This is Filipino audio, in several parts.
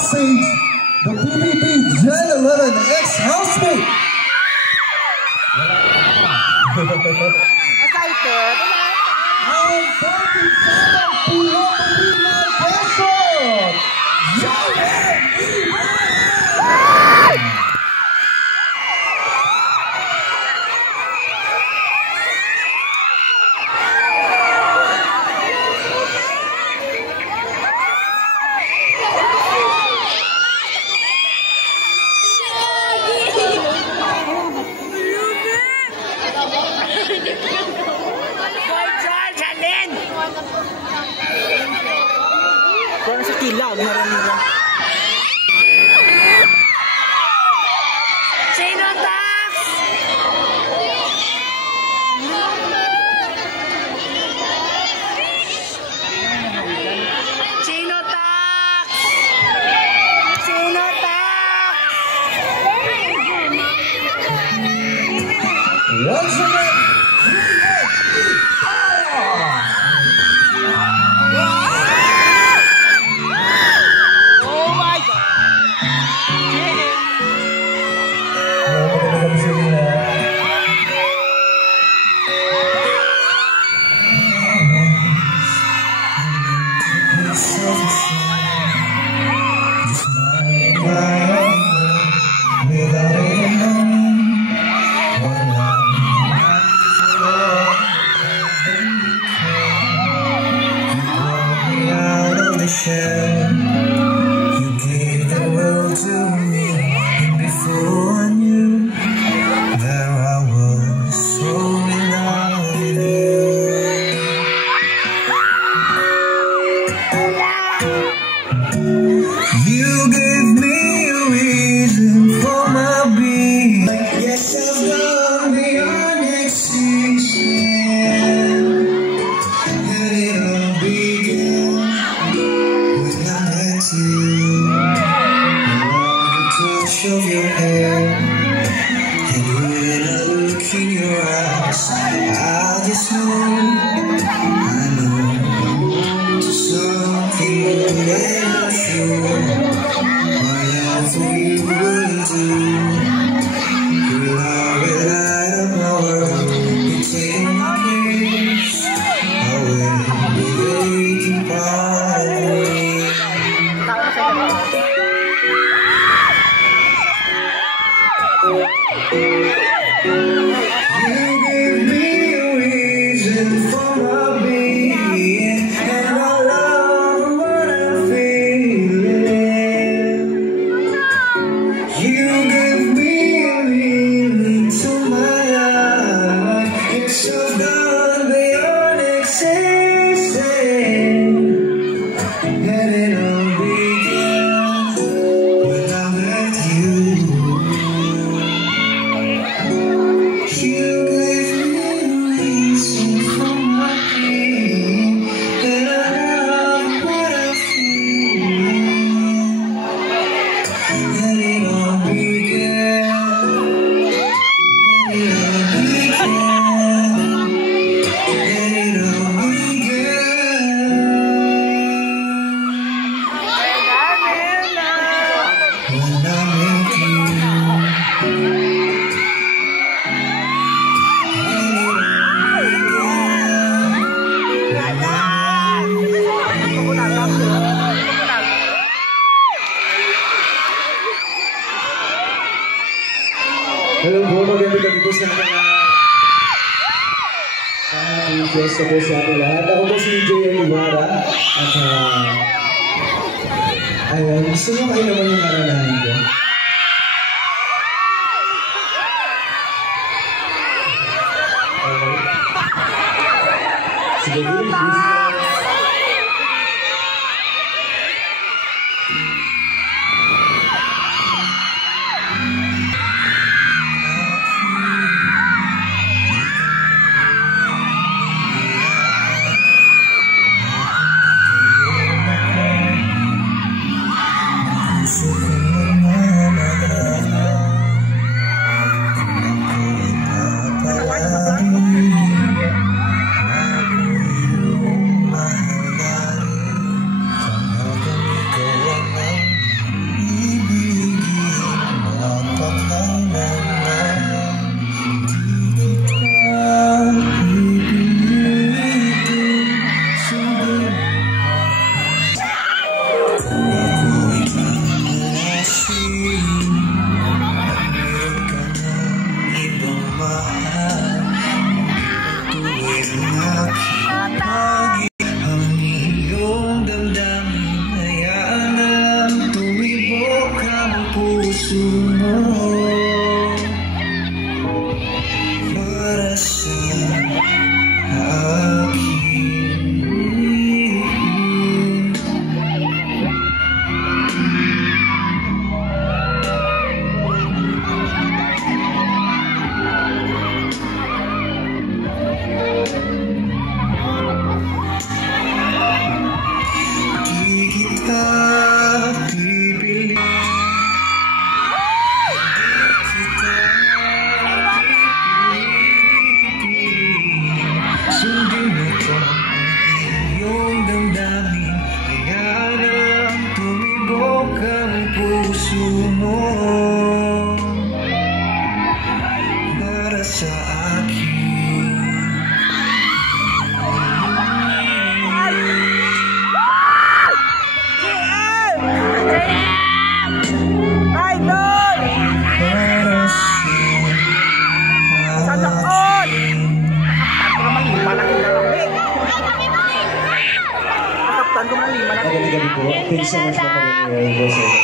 stage, the PBB Gen 11 ex-housemate. Excited? Ang 37 Pilipinas Quezon, Joel Iwan! Parang sa kilaw, marami lang. Sino tax? Sino tax? Sino tax? Once again, you gave the world to me, and before I knew there I was, so in love with you. You gave me a reason for my being. Yes, I've gone beyond extinction, and it all began when I met you. Touch of your hair, and when I look in your eyes, I just know, I know something good and I'm sure my love for you wouldn't do. You are the light of my world, you take my cares away, you make part of me. You gave me a reason for my being, and I love what I'm feeling. You gave me a meaning to my life. It's so gone beyond existing, and it all began when I met you. You gave me a reason for my being, and I love what I feel, and it all began, and it all began, and it all began when I met you. Hello po, magandang gabi po sa mga fiesta po sa ating lahat. Ako po si Joel Ibarra at ayun, gusto nyo kayo naman yung naranahan ko. Sige, please. So Hawak ang puso mo para sa akin. Para sa akin. Magaling po. Thank you so much for coming here.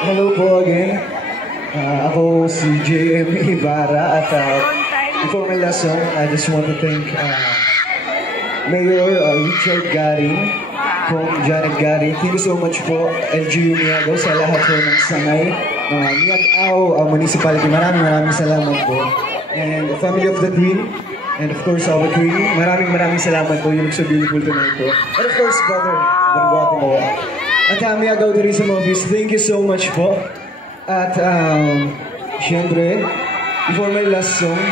Hello po again. Ako si JM Ibarra at before my last song, I just want to thank Mayor Richard Garing from Janet Garing. Thank you so much po, LGU Miagaw, sa lahat po ng sangay. Miagaw Municipality, maraming salamat po. And the family of the Queen, and of course our Queen, maraming salamat po. You look so beautiful tonight po. And of course, brother Guapo po. At Miagaw Tourism Office, thank you so much po. At syempre, before my last song,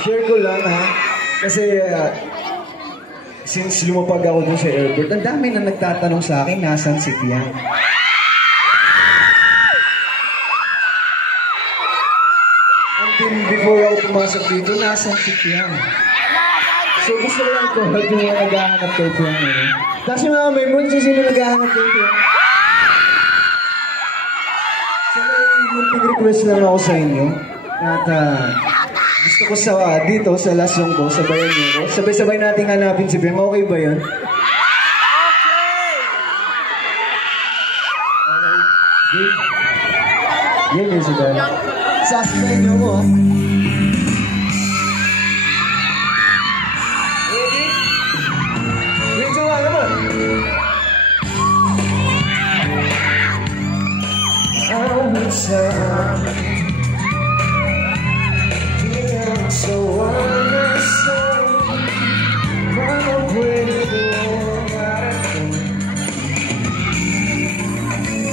share ko lang kasi since lumapag ako dun sa airport, ang dami na nagtatanong sa akin, nasan si Piang? Until before ako pumasok dito, nasan si Piang? So gusto ko lang ko, hag yung mga naghahanap kay Piang. Tapos yung mga memon, sino naghahanap kay Piang? So may request lang ako sa inyo. At gusto ko dito sa last song ko, sabayan niyo ko. Sabay-sabay nating hanapin si Piang. Okay ba yun? Okay. Yan yun si Dan. Sasabayan niyo ko. Ready? Wait, jowa naman. Ang sa amin, so honestly, no puedo darte.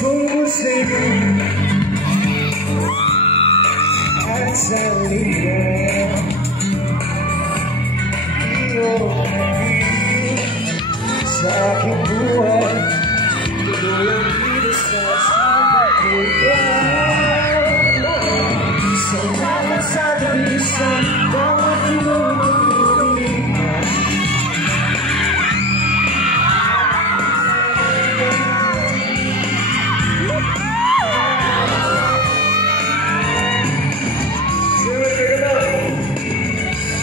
Como seguir at salir? Yo sa aking buhay, tuloy ang vida sa sabayan. Sa tabisan, bawat inuulihan.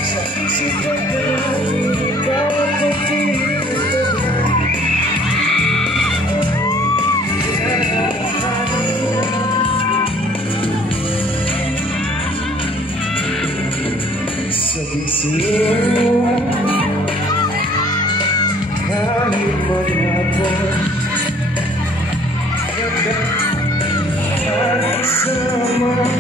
Sa isip ko na ikaw ang pagtitipan. Sabi sa'yo, kahit maghapon, ganda at isama.